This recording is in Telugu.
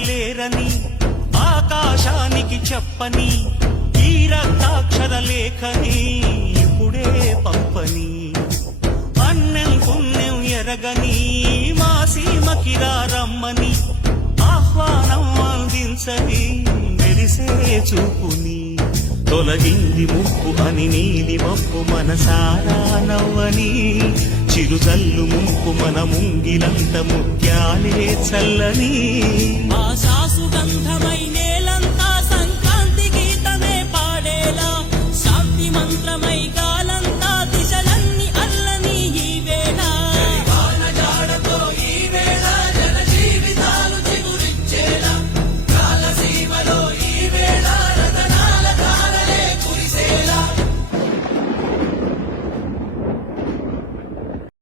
ఆగలేరని ఆకాశానికి చెప్పని ఈ రక్తాక్షర లేఖని ఇప్పుడే పంపని అన్నం పుణ్యం ఎరగని మా సీమకిరా రమ్మని ఆహ్వానం అందించని మెరిసే చూపుని తొలగింది ముప్పు అని నీలి మప్పు మనసారా నవ్వని చిరుజల్లు ముంపు మన ముంగిలంత ముత్యాలే చల్లని ఆశా సుగంధమైనే